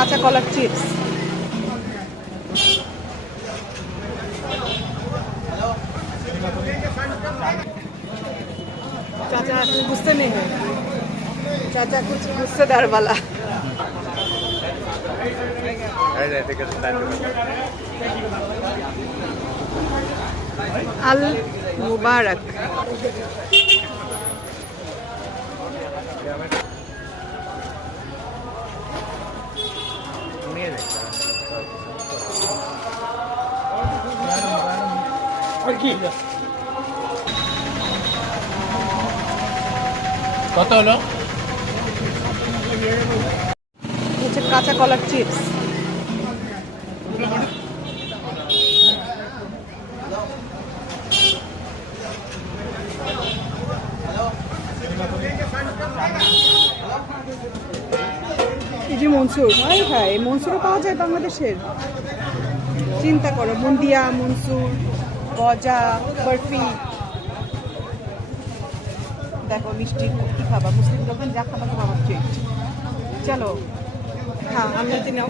কাঁচা কলার চিপস। বুঝতে নেই। চাচা বুঝতে আল মুবারক। আপনার কত হলো? হচ্ছে কাঁচা কলার চিপস এই যে মনসুর ভাই হ্যাঁ, ভাই মনসুরও পাওয়া যায় বাংলাদেশের। চিন্তা করো মুন্দিয়া মনসুর। গজা, বরফি। দেখো, মিষ্টি কি খাবা? মুসলিম যখন যা খাবা খাওয়া চলো। হ্যাঁ আমি নাও।